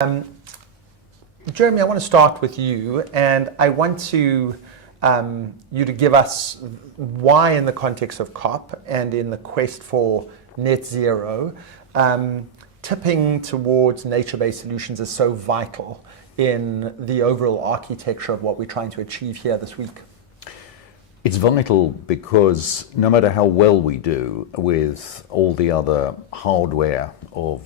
Jeremy, I want to start with you, and I want to you to give us why, in the context of COP and in the quest for net zero, tipping towards nature-based solutions is so vital in the overall architecture of what we're trying to achieve here this week. It's vital because no matter how well we do with all the other hardware of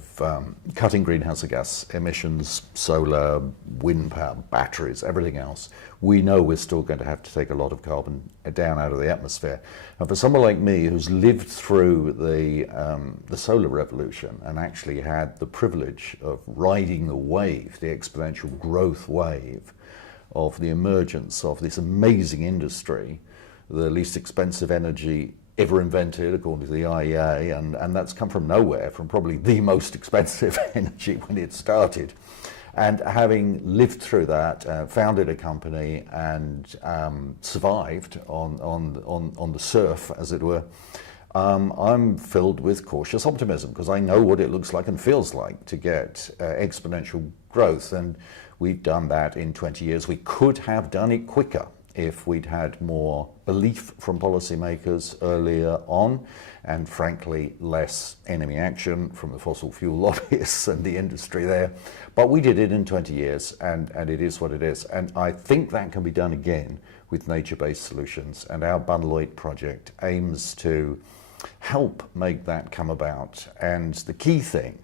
cutting greenhouse gas emissions, solar, wind power, batteries, everything else, we know we're still going to have to take a lot of carbon down out of the atmosphere. And for someone like me who's lived through the solar revolution and actually had the privilege of riding the wave, the exponential growth wave of the emergence of this amazing industry, the least expensive energy ever invented, according to the IEA, and that's come from nowhere, from probably the most expensive energy when it started. And having lived through that, founded a company and survived on the surf, as it were, I'm filled with cautious optimism because I know what it looks like and feels like to get exponential growth. And we've done that in 20 years. We could have done it quicker if we'd had more belief from policymakers earlier on, and frankly less enemy action from the fossil fuel lobbyists and the industry there. But we did it in 20 years, and it is what it is. And I think that can be done again with nature-based solutions, and our Bunloit project aims to help make that come about. And the key thing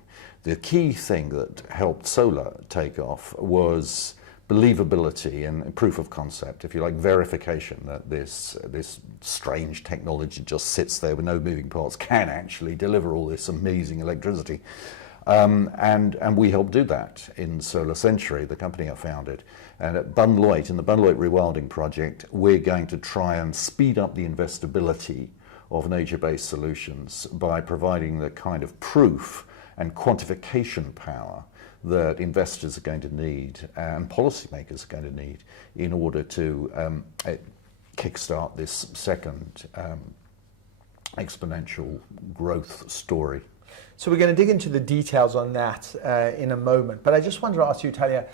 that helped solar take off was believability and proof of concept, if you like, verification that this strange technology just sits there with no moving parts, can actually deliver all this amazing electricity. And we helped do that in Solar Century, the company I founded. And at Bunloit, in the Bunloit Rewilding Project, we're going to try and speed up the investability of nature-based solutions by providing the kind of proof and quantification power that investors are going to need and policymakers are going to need in order to kickstart this second exponential growth story. So we're going to dig into the details on that in a moment, but I just wanted to ask you, Talia,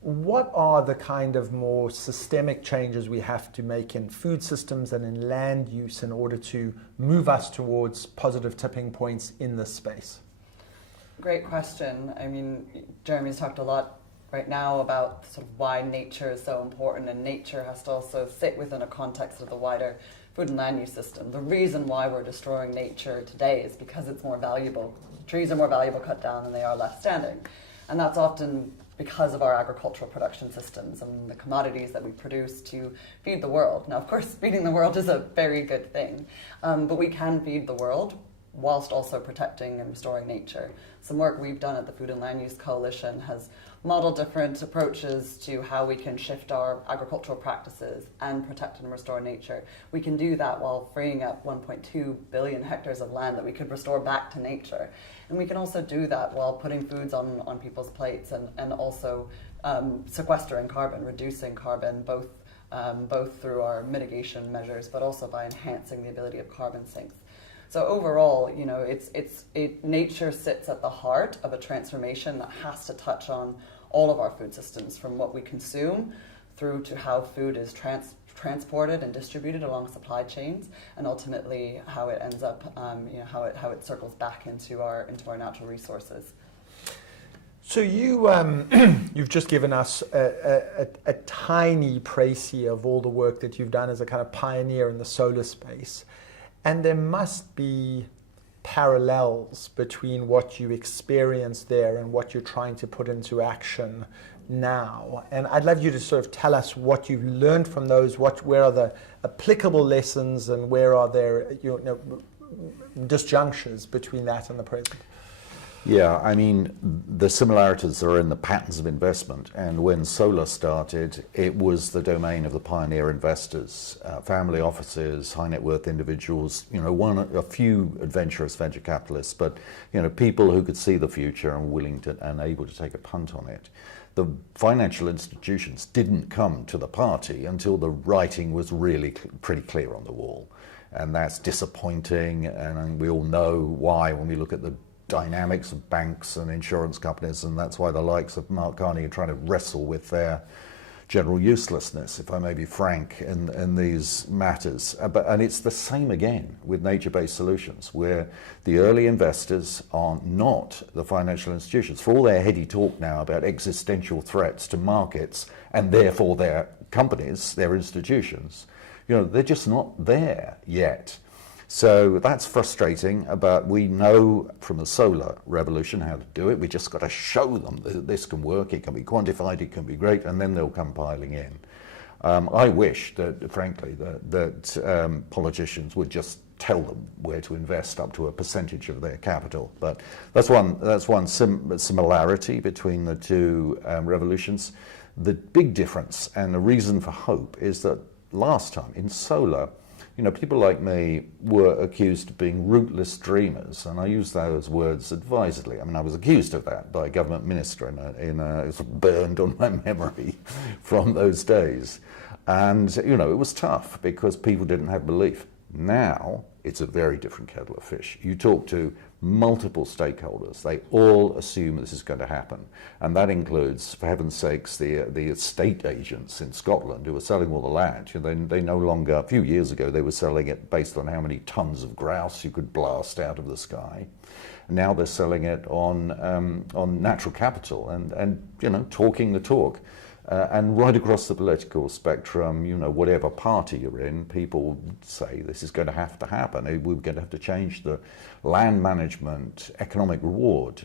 what are the kind of more systemic changes we have to make in food systems and in land use in order to move us towards positive tipping points in this space? Great question. I mean, Jeremy's talked a lot right now about sort of why nature is so important, and nature has to also sit within a context of the wider food and land use system. The reason why we're destroying nature today is because it's more valuable. Trees are more valuable cut down than they are left standing. And that's often because of our agricultural production systems and the commodities that we produce to feed the world. Now, of course, feeding the world is a very good thing, but we can feed the world whilst also protecting and restoring nature. Some work we've done at the Food and Land Use Coalition has modeled different approaches to how we can shift our agricultural practices and protect and restore nature. We can do that while freeing up 1.2 billion hectares of land that we could restore back to nature. And we can also do that while putting foods on people's plates and also sequestering carbon, reducing carbon, both through our mitigation measures, but also by enhancing the ability of carbon sinks. So overall, you know, nature sits at the heart of a transformation that has to touch on all of our food systems, from what we consume through to how food is transported and distributed along supply chains, and ultimately how it ends up, how it circles back into our natural resources. So you've just given us a tiny précis of all the work that you've done as a kind of pioneer in the solar space. And there must be parallels between what you experienced there and what you're trying to put into action now. And I'd love you to sort of tell us what you've learned from those, where are the applicable lessons and where are there disjunctures between that and the present. Yeah, I mean, the similarities are in the patterns of investment. And when solar started, it was the domain of the pioneer investors, family offices, high net worth individuals, a few adventurous venture capitalists, but, people who could see the future and willing to and able to take a punt on it. The financial institutions didn't come to the party until the writing was really pretty clear on the wall. And that's disappointing. And we all know why when we look at the dynamics of banks and insurance companies, and that's why the likes of Mark Carney are trying to wrestle with their general uselessness, if I may be frank, in these matters. And it's the same again with nature-based solutions, where the early investors are not the financial institutions. For all their heady talk now about existential threats to markets and therefore their companies, their institutions, they're just not there yet. So that's frustrating, but we know from the solar revolution how to do it. We just got to show them that this can work, it can be quantified, it can be great, and then they'll come piling in. I wish that, frankly, that politicians would just tell them where to invest up to a percentage of their capital. But that's one similarity between the two revolutions. The big difference and the reason for hope is that last time in solar, people like me were accused of being rootless dreamers, and I use those words advisedly. I mean, I was accused of that by a government minister, it's burned on my memory from those days. And, it was tough because people didn't have belief. Now, it's a very different kettle of fish. You talk to multiple stakeholders, they all assume this is going to happen. And that includes, for heaven's sakes, the estate agents in Scotland who are selling all the land. They no longer, a few years ago, they were selling it based on how many tons of grouse you could blast out of the sky. Now they're selling it on natural capital and talking the talk. And right across the political spectrum, whatever party you're in, people say this is going to have to happen. We're going to have to change the land management economic reward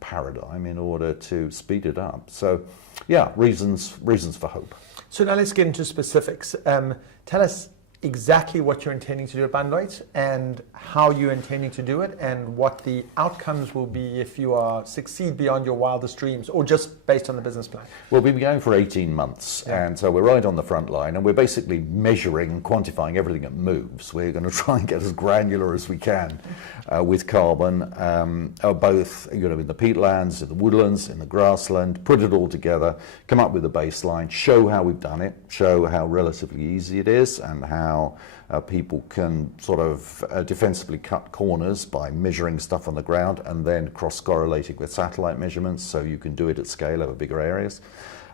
paradigm in order to speed it up. So, yeah, reasons for hope. So now let's get into specifics. Tell us exactly what you're intending to do at Bundoit and how you're intending to do it and what the outcomes will be if you succeed beyond your wildest dreams or just based on the business plan. Well, we've been going for 18 months, and so we're right on the front line, and we're basically measuring, quantifying everything that moves. We're going to try and get as granular as we can with carbon, both in the peatlands, in the woodlands, in the grassland, put it all together, come up with a baseline, show how we've done it, show how relatively easy it is, and how people can sort of defensively cut corners by measuring stuff on the ground and then cross-correlating with satellite measurements, so you can do it at scale over bigger areas.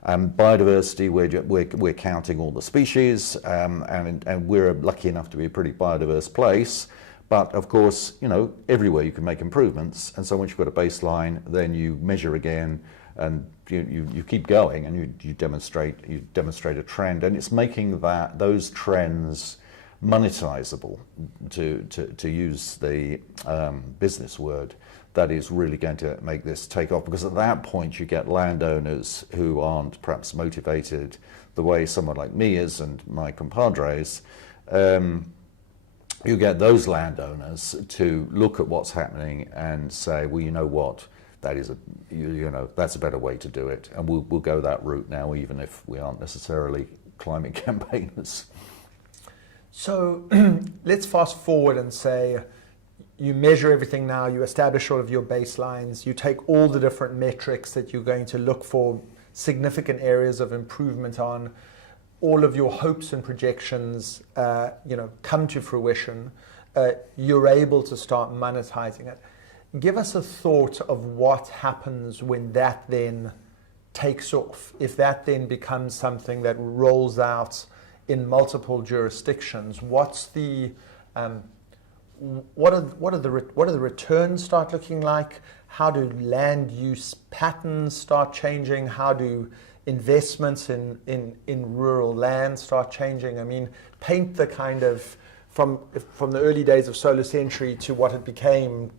Biodiversity, we're counting all the species, and we're lucky enough to be a pretty biodiverse place. But of course, everywhere you can make improvements, and so once you've got a baseline, then you measure again, and you keep going, and you demonstrate a trend, and it's making those trends monetizable, to use the business word, that is really going to make this take off, because at that point you get landowners who aren't perhaps motivated the way someone like me is and my compadres. You get those landowners to look at what's happening and say, well, you know what, that is that's a better way to do it, and we'll go that route now, even if we aren't necessarily climate campaigners. So let's fast forward and say you measure everything now, you establish all of your baselines, you take all the different metrics that you're going to look for significant areas of improvement on, all of your hopes and projections come to fruition, you're able to start monetizing it. Give us a thought of what happens when that then takes off, if that then becomes something that rolls out in multiple jurisdictions. What's the what are the returns start looking like? How do land use patterns start changing? How do investments in rural land start changing? I mean, paint the kind of from the early days of Solar Century to what it became.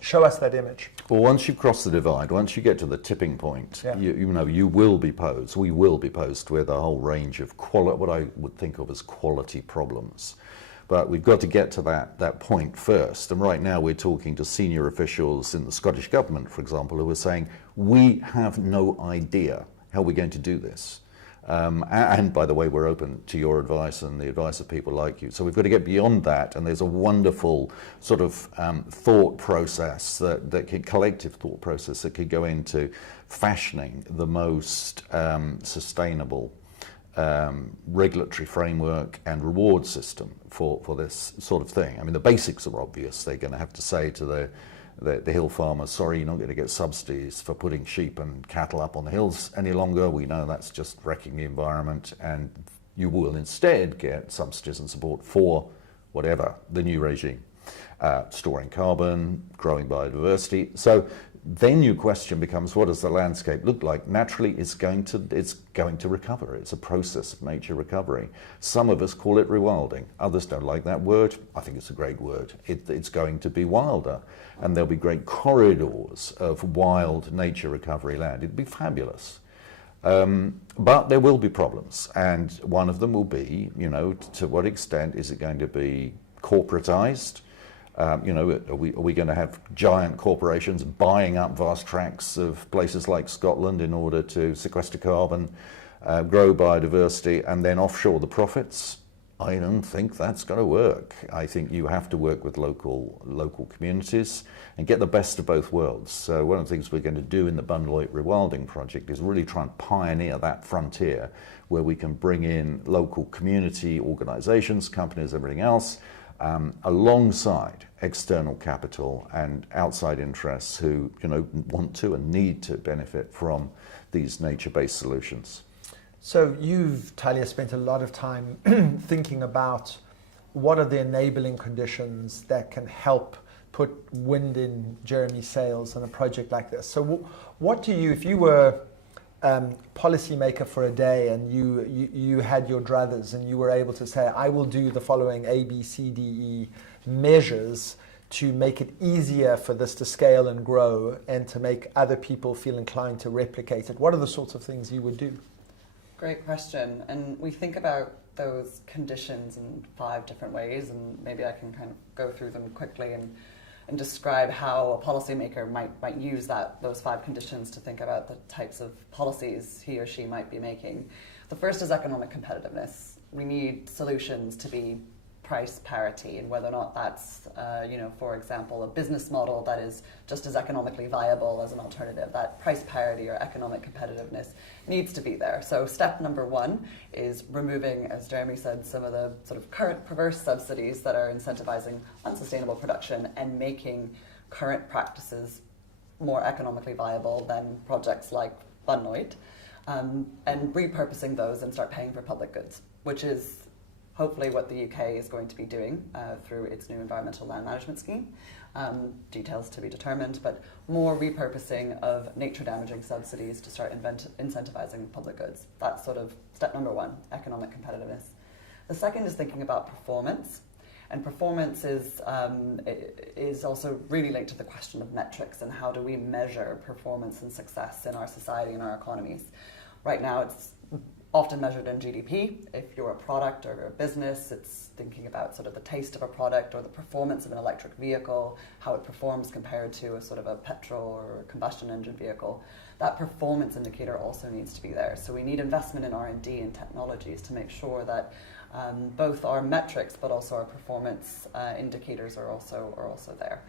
Show us that image. Well, once you cross the divide, once you get to the tipping point, we will be posed with a whole range of what I would think of as quality problems. But we've got to get to that point first. And right now we're talking to senior officials in the Scottish Government, for example, who are saying, we have no idea how we're going to do this. And by the way, we're open to your advice and the advice of people like you. So we've got to get beyond that, and there's a wonderful sort of thought process, collective thought process that could go into fashioning the most sustainable regulatory framework and reward system for this sort of thing. I mean, the basics are obvious. They're going to have to say to the hill farmers, sorry, you're not going to get subsidies for putting sheep and cattle up on the hills any longer. We know that's just wrecking the environment, and you will instead get subsidies and support for whatever the new regime. Storing carbon, growing biodiversity. So then your question becomes, what does the landscape look like? Naturally, it's going to recover. It's a process of nature recovery. Some of us call it rewilding. Others don't like that word. I think it's a great word. It's going to be wilder, and there'll be great corridors of wild nature recovery land. It'd be fabulous. But there will be problems, and one of them will be, to what extent is it going to be corporatized? Are we going to have giant corporations buying up vast tracts of places like Scotland in order to sequester carbon, grow biodiversity, and then offshore the profits? I don't think that's going to work. I think you have to work with local communities and get the best of both worlds. So one of the things we're going to do in the Bunloit Rewilding Project is really try and pioneer that frontier where we can bring in local community organizations, companies, everything else, alongside external capital and outside interests who want to and need to benefit from these nature-based solutions. So you've, Talia, spent a lot of time thinking about what are the enabling conditions that can help put wind in Jeremy's sails in a project like this. So what do you, if you were policymaker for a day and you had your druthers and you were able to say, I will do the following A, B, C, D, E measures to make it easier for this to scale and grow and to make other people feel inclined to replicate it, what are the sorts of things you would do? Great question. And we think about those conditions in 5 different ways, and maybe I can kind of go through them quickly and describe how a policymaker might use those 5 conditions to think about the types of policies he or she might be making. The first is economic competitiveness. We need solutions to be price parity, and whether or not that's, for example, a business model that is just as economically viable as an alternative. That price parity or economic competitiveness needs to be there. So step number 1 is removing, as Jeremy said, some of the sort of current perverse subsidies that are incentivizing unsustainable production and making current practices more economically viable than projects like Bunloit, and repurposing those and start paying for public goods, which is hopefully what the UK is going to be doing through its new environmental land management scheme. Details to be determined, but more repurposing of nature-damaging subsidies to start incentivizing public goods. That's sort of step number 1, economic competitiveness. The second is thinking about performance. And performance is also really linked to the question of metrics and how do we measure performance and success in our society and our economies. Right now it's often measured in GDP. If you're a product or a business, it's thinking about sort of the taste of a product or the performance of an electric vehicle, how it performs compared to a sort of a petrol or combustion engine vehicle. That performance indicator also needs to be there. So we need investment in R&D and technologies to make sure that both our metrics but also our performance indicators are also there.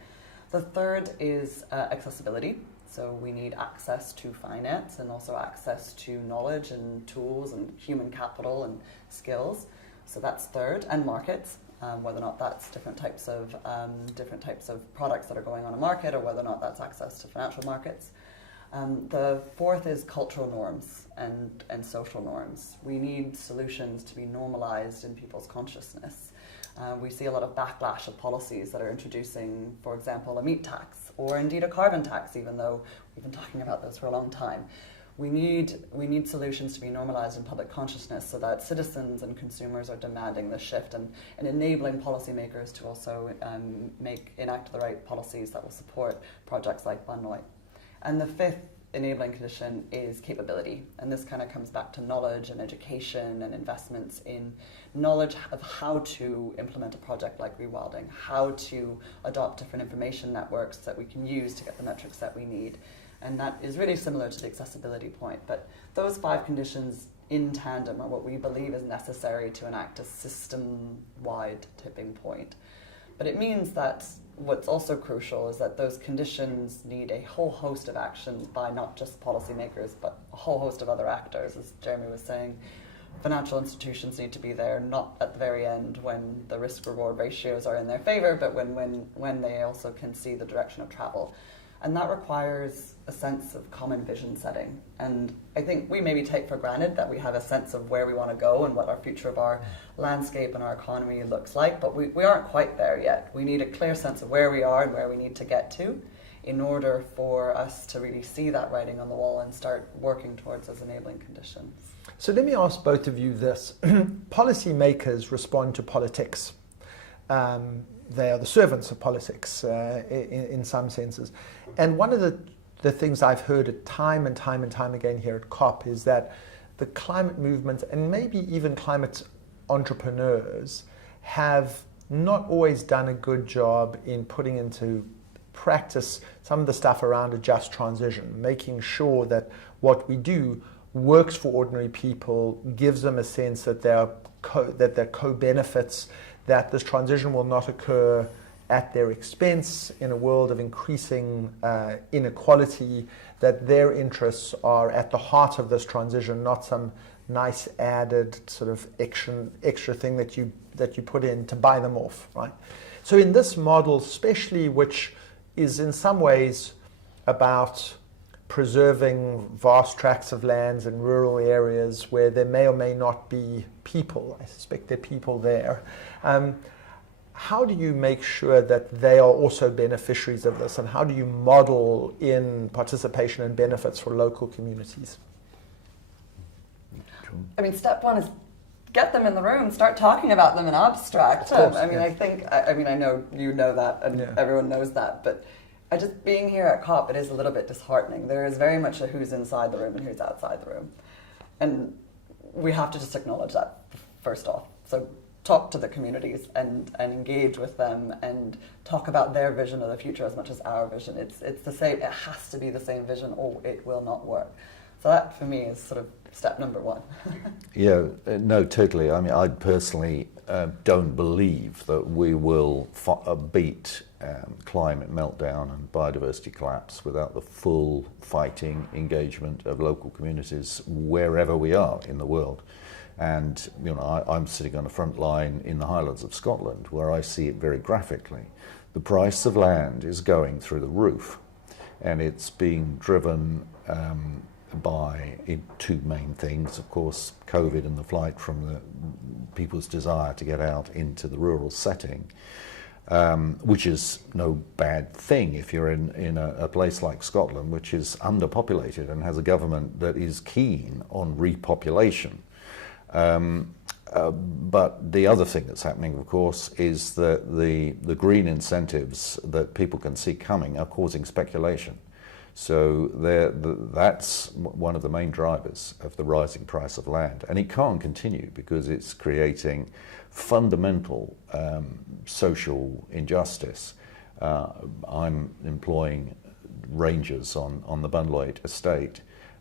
The third is accessibility. So we need access to finance and also access to knowledge and tools and human capital and skills. So that's third, and markets, whether or not that's different types of products that are going on a market, or whether or not that's access to financial markets. The fourth is cultural norms and social norms. We need solutions to be normalized in people's consciousness. We see a lot of backlash of policies that are introducing, for example, a meat tax or indeed a carbon tax, even though we've been talking about this for a long time. We need solutions to be normalized in public consciousness so that citizens and consumers are demanding this shift and enabling policymakers to also enact the right policies that will support projects like Bunloit. And the fifth enabling condition is capability. And this kind of comes back to knowledge and education and investments in knowledge of how to implement a project like rewilding, how to adopt different information networks that we can use to get the metrics that we need. And that is really similar to the accessibility point. But those 5 conditions in tandem are what we believe is necessary to enact a system-wide tipping point. But it means that what's also crucial is that those conditions need a whole host of actions by not just policymakers, but a whole host of other actors, as Jeremy was saying. financial institutions need to be there, not at the very end when the risk-reward ratios are in their favor, but when they also can see the direction of travel. And that requires a sense of common vision setting. And I think we maybe take for granted that we have a sense of where we want to go and what our future of our landscape and our economy looks like, but we aren't quite there yet. We need a clear sense of where we are and where we need to get to in order for us to really see that writing on the wall and start working towards those enabling conditions. So let me ask both of you this. Policymakers respond to politics. They are the servants of politics in some senses. And one of the things I've heard time and time again here at COP is that the climate movement and maybe even climate entrepreneurs have not always done a good job in putting into practice some of the stuff around a just transition, making sure that what we do works for ordinary people, gives them a sense that they're co-benefits, that this transition will not occur at their expense in a world of increasing inequality, that their interests are at the heart of this transition, not some nice added sort of extra thing that you put in to buy them off, right? So in this model, especially, which is in some ways about preserving vast tracts of lands in rural areas where there may or may not be people. I suspect there are people there. How do you make sure that they are also beneficiaries of this, and how do you model in participation and benefits for local communities? I mean, step one is get them in the room, start talking about them in abstract. Course, I mean, yeah. I know you know that, and yeah. Everyone knows that, but being here at COP, it is a little bit disheartening. There is very much a who's inside the room and who's outside the room. And we have to just acknowledge that first off. So talk to the communities and engage with them and talk about their vision of the future as much as our vision. It's the same, it has to be the same vision or it will not work. So that for me is sort of step number one. Yeah, no, totally. I mean, I personally don't believe that we will beat climate meltdown and biodiversity collapse without the full fighting engagement of local communities wherever we are in the world. And I'm sitting on the front line in the Highlands of Scotland, where I see it very graphically. The price of land is going through the roof, and it's being driven by two main things, of course, COVID and the flight from the people's desire to get out into the rural setting, which is no bad thing if you're in a place like Scotland, which is underpopulated and has a government that is keen on repopulation. But the other thing that's happening, of course, is that the green incentives that people can see coming are causing speculation. So that's one of the main drivers of the rising price of land. And it can't continue because it's creating fundamental social injustice. I'm employing rangers on the Bunloit estate,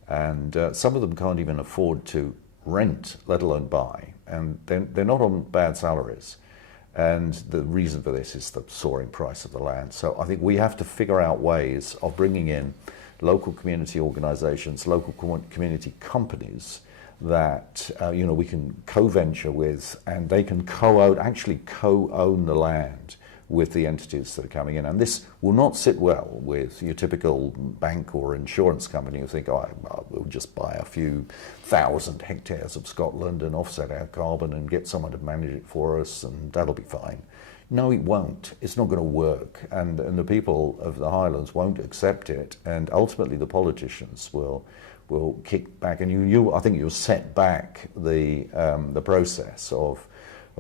and some of them can't even afford to rent, let alone buy. And they're not on bad salaries. And the reason for this is the soaring price of the land. So I think we have to figure out ways of bringing in local community organizations, local community companies that we can co-venture with, and they can actually co-own the land with the entities that are coming in. And this will not sit well with your typical bank or insurance company who think, we'll just buy a few thousand hectares of Scotland and offset our carbon and get someone to manage it for us and that'll be fine. No, it won't. It's not going to work. And the people of the Highlands won't accept it. And ultimately the politicians will kick back. And I think you'll set back the process of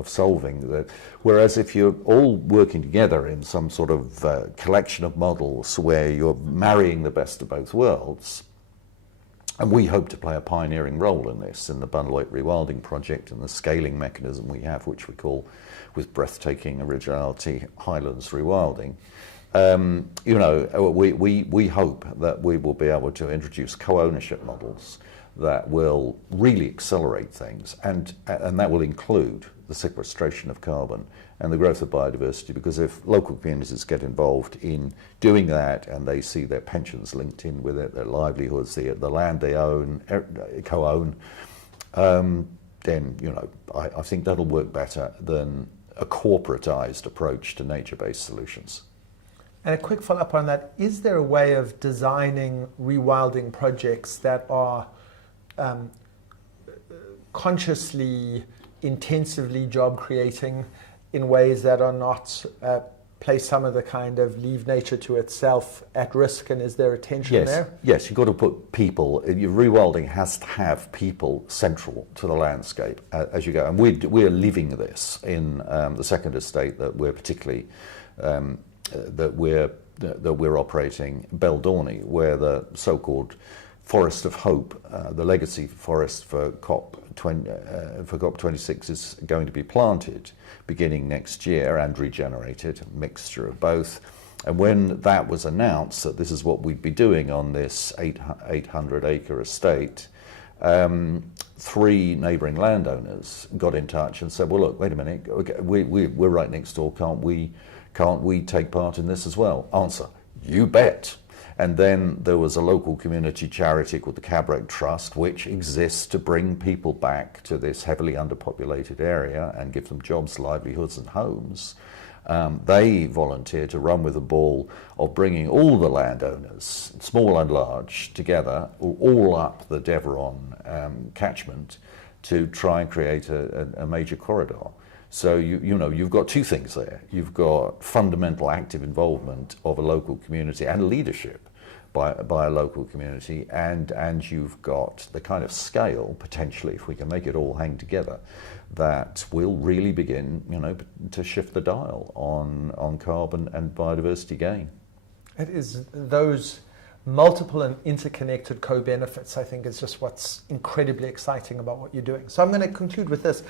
solving that. Whereas if you're all working together in some sort of collection of models where you're marrying the best of both worlds, and we hope to play a pioneering role in this in the Bunloit Rewilding Project and the scaling mechanism we have, which we call, with breathtaking originality, Highlands Rewilding. We hope that we will be able to introduce co-ownership models that will really accelerate things, and that will include the sequestration of carbon and the growth of biodiversity, because if local communities get involved in doing that and they see their pensions linked in with it, their livelihoods, the land they own, co-own, then I think that'll work better than a corporatized approach to nature-based solutions. And a quick follow-up on that, is there a way of designing rewilding projects that are consciously, intensively job creating in ways that are not place some of the kind of leave nature to itself at risk, and is there a tension there? Yes, you've got to put people, your rewilding has to have people central to the landscape as you go. And we're living this in the second estate that we're particularly, that we're operating, Beldorney, where the so-called Forest of Hope, the legacy forest for COP26 is going to be planted beginning next year and regenerated, a mixture of both. And when that was announced that this is what we'd be doing on this 800-acre estate, 3 neighbouring landowners got in touch and said, well, look, wait a minute, okay, we're right next door, can't we take part in this as well? Answer, you bet. And then there was a local community charity called the Cabrek Trust, which exists to bring people back to this heavily underpopulated area and give them jobs, livelihoods and homes. They volunteered to run with the ball of bringing all the landowners, small and large, together, all up the Deveron catchment to try and create a major corridor. So you've got 2 things there. You've got fundamental active involvement of a local community and leadership by a local community, and you've got the kind of scale, potentially, if we can make it all hang together, that will really begin to shift the dial on carbon and biodiversity gain. It is those multiple and interconnected co-benefits, I think, is just what's incredibly exciting about what you're doing. So I'm going to conclude with this.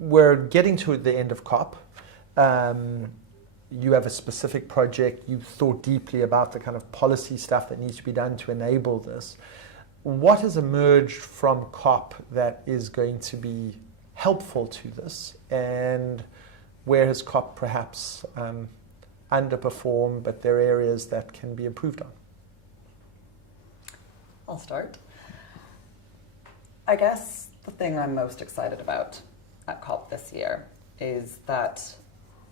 We're getting to the end of COP. You have a specific project. You thought deeply about the kind of policy stuff that needs to be done to enable this. What has emerged from COP that is going to be helpful to this? And where has COP perhaps underperformed, but there are areas that can be improved on? I'll start. I guess the thing I'm most excited about at COP this year is that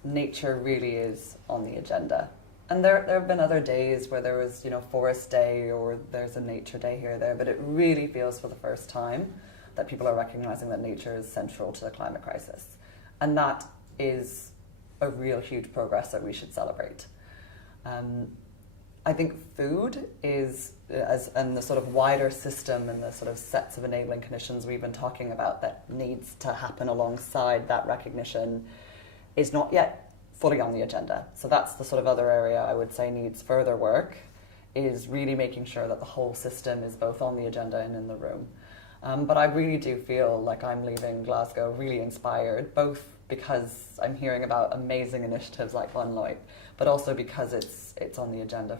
nature really is on the agenda. And there have been other days where there was, Forest Day, or there's a Nature Day here or there, but it really feels for the first time that people are recognizing that nature is central to the climate crisis. And that is a real huge progress that we should celebrate. I think food is, and the sort of wider system and the sort of sets of enabling conditions we've been talking about that needs to happen alongside that recognition, is not yet fully on the agenda. So that's the sort of other area I would say needs further work, is really making sure that the whole system is both on the agenda and in the room. But I really do feel like I'm leaving Glasgow really inspired, both because I'm hearing about amazing initiatives like Bunloit, but also because it's on the agenda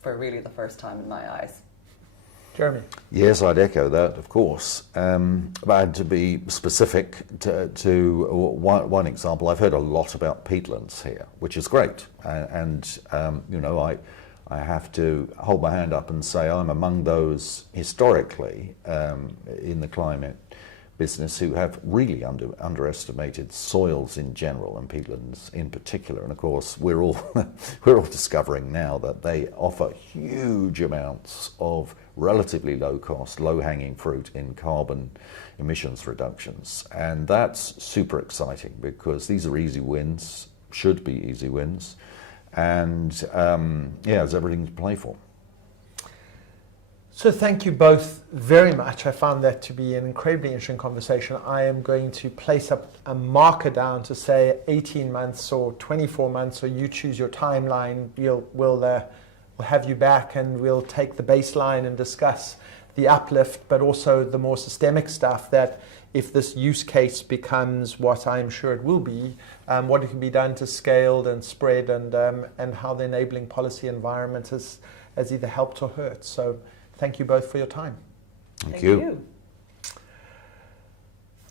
for really the first time in my eyes. Jeremy? Yes, I'd echo that, of course. But to be specific to one example, I've heard a lot about peatlands here, which is great. I have to hold my hand up and say I'm among those historically in the climate business who have really underestimated soils in general and peatlands in particular. And of course, we're all discovering now that they offer huge amounts of relatively low cost, low hanging fruit in carbon emissions reductions. And that's super exciting because these are easy wins, should be easy wins. And there's everything to play for. So thank you both very much. I found that to be an incredibly interesting conversation. I am going to place up a marker down to say 18 months or 24 months, or you choose your timeline. We'll have you back and we'll take the baseline and discuss the uplift, but also the more systemic stuff, that if this use case becomes what I'm sure it will be, what it can be done to scale and spread, and how the enabling policy environment has either helped or hurt. So thank you both for your time. Thank you.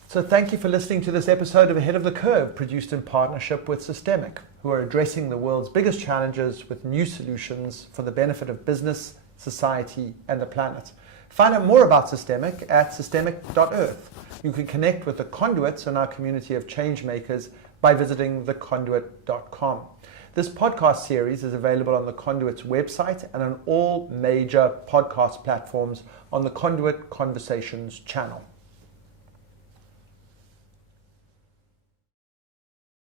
So thank you for listening to this episode of Ahead of the Curve, produced in partnership with SYSTEMIQ, who are addressing the world's biggest challenges with new solutions for the benefit of business, society, and the planet. Find out more about SYSTEMIQ at systemiq.earth. You can connect with the conduits in our community of change makers by visiting theconduit.com. This podcast series is available on the Conduit's website and on all major podcast platforms on the Conduit Conversations channel.